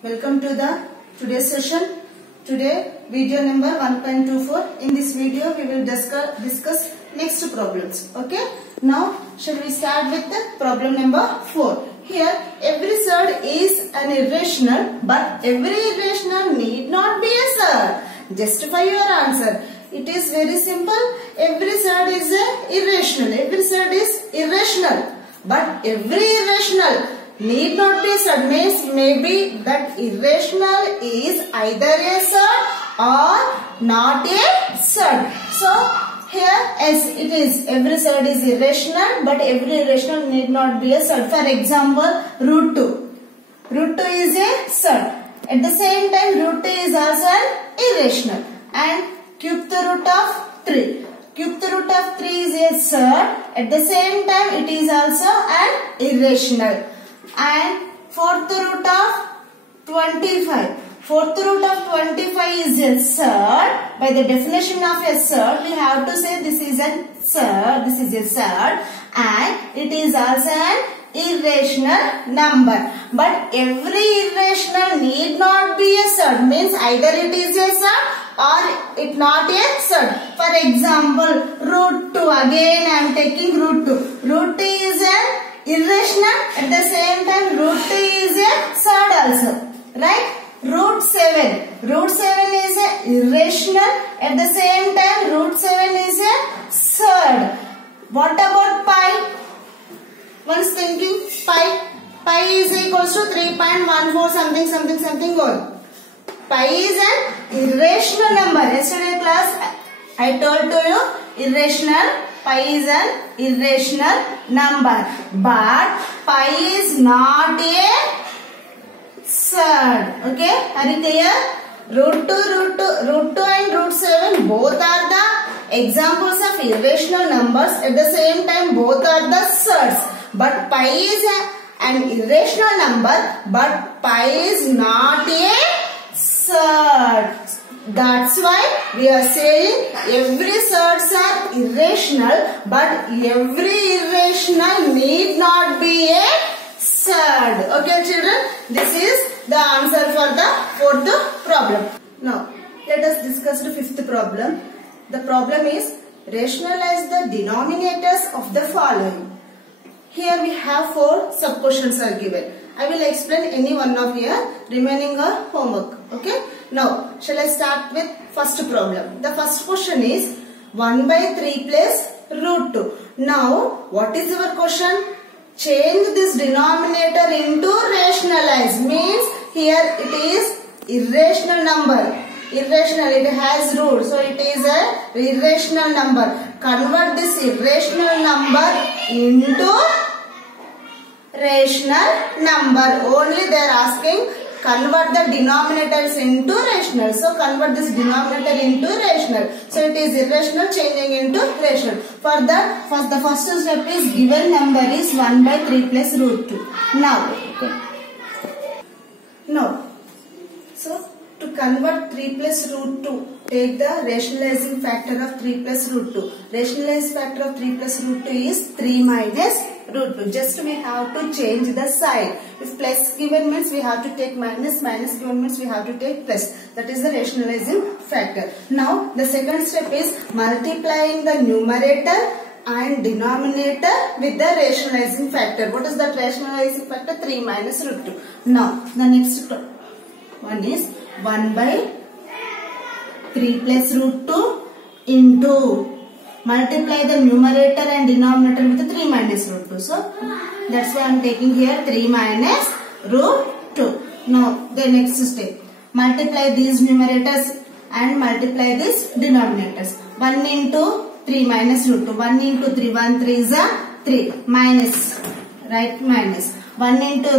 Welcome to the today's session. Today video number 1.24. In this video we will discuss next problems. Okay. Now shall we start with the problem number 4. Here every surd is an irrational, but every irrational need not be a surd. Justify your answer. It is very simple. Every surd is irrational. Every surd is irrational, but every irrational need not be surd, means maybe that irrational is either a surd or not a surd. So here as it is, every surd is irrational, but every irrational need not be a surd. For example, root 2. Root 2 is a surd. At the same time, root 2 is also an irrational. And cube the root of 3. Cube the root of 3 is a surd. At the same time, it is also an irrational. And fourth root of 25. Fourth root of 25 is a surd. By the definition of a surd, we have to say this is a surd. This is a surd, and it is also an irrational number. But every irrational need not be a surd. Means either it is a surd or it not a surd. For example, root 2. Again I am taking root 2. Root 2 is an irrational, at the same time root 2 is a surd also, right? Root 7. Root 7 is a irrational, at the same time root 7 is a surd. What about pi? One is thinking pi. Pi is equals to 3.14 something goal. Pi is an irrational number. Yesterday class I told to you irrational. Pi is an irrational number, but pi is not a surd. Okay, are you clear? Root 2 and root 7 both are the examples of irrational numbers. At the same time, both are the surds. But pi is an irrational number, but pi is not a surd. That's why we are saying every surds are irrational, but every irrational need not be a surd. Okay children, this is the answer for the fourth problem. Now let us discuss the fifth problem. The problem is rationalize the denominators of the following. Here we have 4 sub questions are given. I will explain any one of here, remaining are homework. Okay. Now, shall I start with first problem? The first question is 1 by 3 plus root 2. Now, what is your question? Change this denominator into rationalize. Means here it is irrational number. Irrational, it has root. So, it is a irrational number. Convert this irrational number into rational number. Only they are asking convert the denominators into rational. So convert this denominator into rational. So it is irrational changing into rational. For that, the first step is given number is 1 by 3 plus root 2. Now, so to convert 3 plus root 2, take the rationalizing factor of 3 plus root 2. Rationalized factor of 3 plus root 2 is 3 minus root 2. Just we have to change the sign. If plus given means we have to take minus, minus given means we have to take plus. That is the rationalizing factor. Now the second step is multiplying the numerator and denominator with the rationalizing factor. What is that rationalizing factor? 3 minus root 2. Now the next one is 1 by 3 plus root 2 into multiply the numerator and denominator with 3 minus root 2. So that's why I am taking here 3 minus root 2. Now the next step, multiply these numerators and multiply these denominators. 1 into 3 minus root 2. 1 into 3, 1 3 is a 3 minus, right, minus 1 into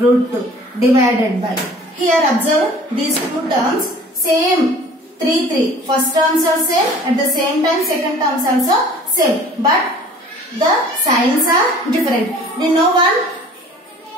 root 2 divided by. Here observe these two terms same. 3. First terms are same, at the same time second terms also same, but the signs are different. We know one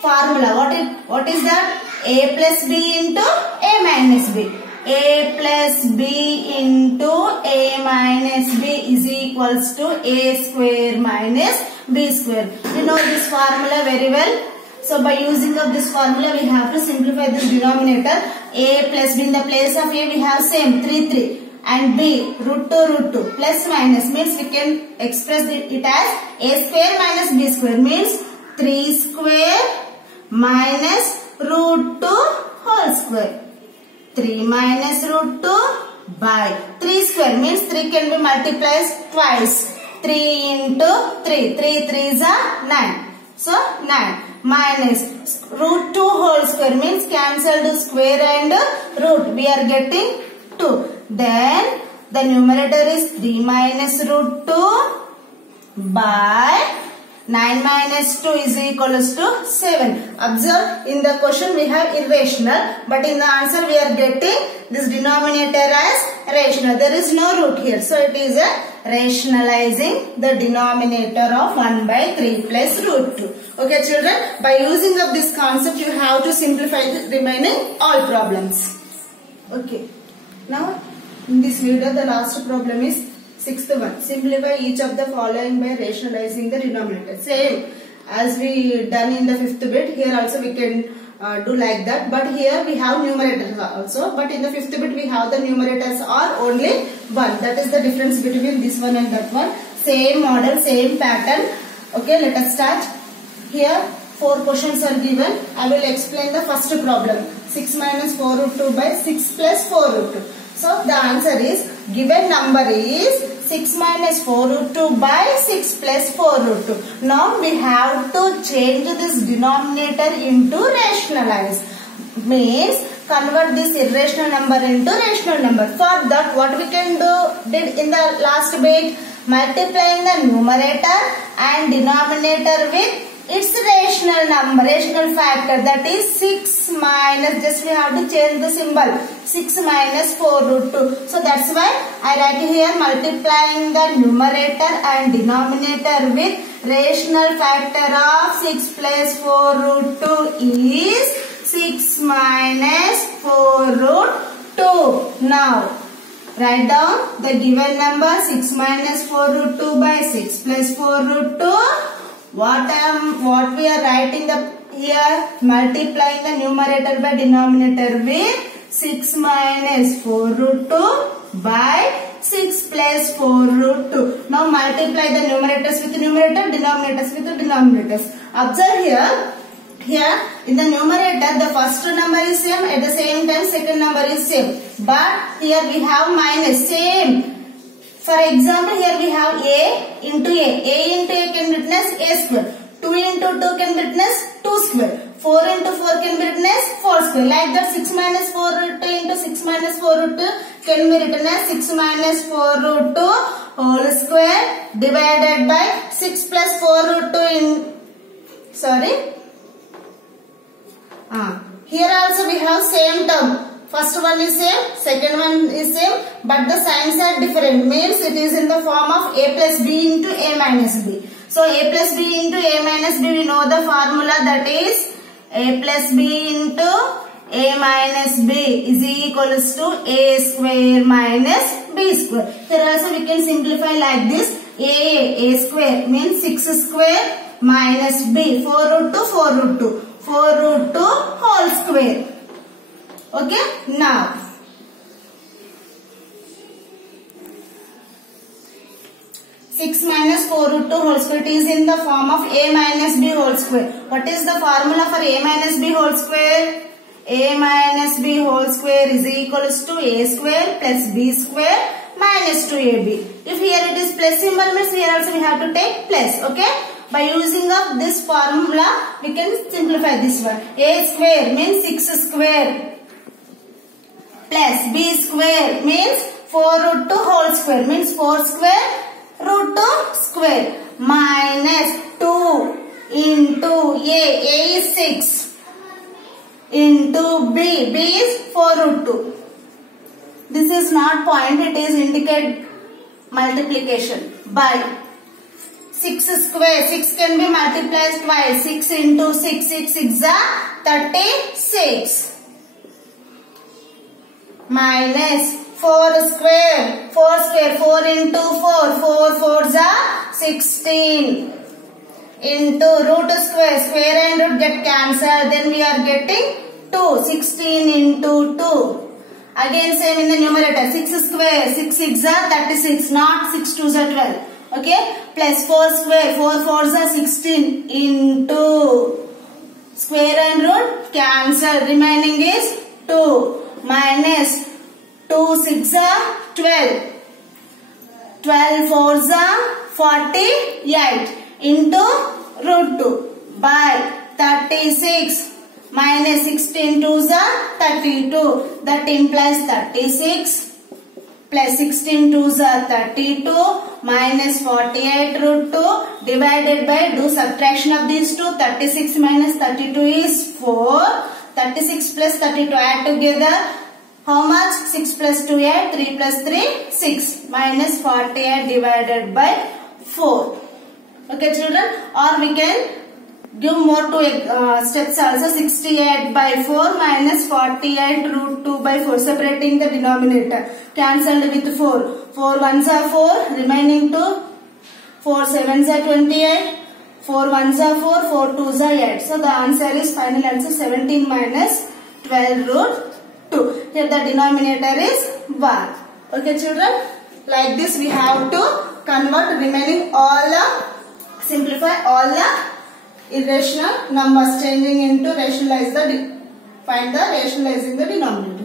formula. What is that? A plus B into A minus B. A plus B into A minus B is equals to A square minus B square. You know this formula very well. So by using of this formula, we have to simplify this denominator. A plus b, in the place of a we have same 3 and b root 2 plus minus means we can express it as a square minus b square means 3 square minus root 2 whole square. 3 minus root 2 by 3 square means 3 can be multiplied twice. 3 into 3. 3 3s are 9. So 9 minus root 2 whole square means cancelled square and root. We are getting 2. Then the numerator is 3 minus root 2 by 9 minus 2 is equals to 7. Observe, in the question we have irrational, but in the answer we are getting this denominator as rational. There is no root here. So it is a rationalizing the denominator of 1 by 3 plus root 2. Okay children, by using of this concept you have to simplify the remaining all problems. Okay. Now in this video the last problem is 6th one. Simplify each of the following by rationalizing the denominator. Same as we done in the 5th bit, here also we can do like that, but here we have numerators also, but in the 5th bit we have the numerators are only 1. That is the difference between this one and that one. Same model, same pattern. Okay, let us start. Here 4 questions are given. I will explain the first problem. 6 minus 4 root 2 by 6 plus 4 root 2. So the answer is, given number is 6 minus 4 root 2 by 6 plus 4 root 2. Now we have to change this denominator into rationalize. Means convert this irrational number into rational number. For that what we can do, did in the last bit, multiplying the numerator and denominator with its rational number, rational factor, that is 6 minus, just we have to change the symbol, 6 minus 4 root 2. So that's why I write here multiplying the numerator and denominator with rational factor of 6 plus 4 root 2 is 6 minus 4 root 2. Now write down the given number 6 minus 4 root 2 by 6 plus 4 root 2. What we are writing here, multiplying the numerator by denominator with 6 minus 4 root 2 by 6 plus 4 root 2. Now multiply the numerators with numerator, denominators with denominators. Observe here in the numerator the first number is same, at the same time second number is same. But here we have minus, same. For example, here we have a into a. A into a can be written as a square. 2 into 2 can be written as 2 square. 4 into 4 can be written as 4 square. Like that 6 minus 4 root 2 into 6 minus 4 root 2 can be written as 6 minus 4 root 2 whole square divided by 6 plus 4 root 2 in, here also we have same term. First one is same, second one is same, but the signs are different. Means it is in the form of a plus b into a minus b. So a plus b into a minus b, we know the formula, that is a plus b into a minus b is equals to a square minus b square. Here also we can simplify like this. A square means 6 square minus b, 4 root 2, 4 root 2. 4 root 2 whole square. Okay, now six minus 4 root 2 whole square, it is in the form of a minus b whole square. What is the formula for a minus b whole square? A minus b whole square is equals to a square plus b square minus 2ab. If here it is plus symbol means here also we have to take plus. Okay. By using of this formula we can simplify this one. A square means 6 square plus b square means 4 root 2 whole square means 4 square root 2 square minus 2 into a is 6 into b is 4 root 2. This is not point, it is indicate multiplication by 6 square. 6 can be multiplied twice. 6 into 6, 6 is 36 minus 4 square. 4 square, 4 into 4, 4 4s are 16 into root square. Square and root get cancelled. Then we are getting 2. 16 into 2. Again same in the numerator. 6 square. 6 6 are 36. Not 6 2 are 12. Okay. Plus 4 square. 4 4s are 16 into square and root cancel. Remaining is 2 minus 2 6 are 12. 12 4s are 48 into root 2 by 36 minus 16 2s are 32. That implies 36 plus 16 2s are 32 minus 48 root 2 divided by, do subtraction of these two. 36 minus 32 is 4. 36 plus 32 add together. How much? 6 plus 2 8. 3 plus 3 6 minus 48 divided by 4. Okay children, or we can give more two steps also. 68 by 4 minus 48 root 2 by 4. Separating the denominator. Cancelled with 4. 4 1s are 4. Remaining 2. 4 7s are 28. 4 1s are 4. 4 2s are 8. So the answer is, final answer, 17 minus 12 root 2. Here the denominator is 1. Okay children. Like this we have to convert remaining all simplify all the irrational numbers, changing into rationalize the, find the rationalizing the denominator.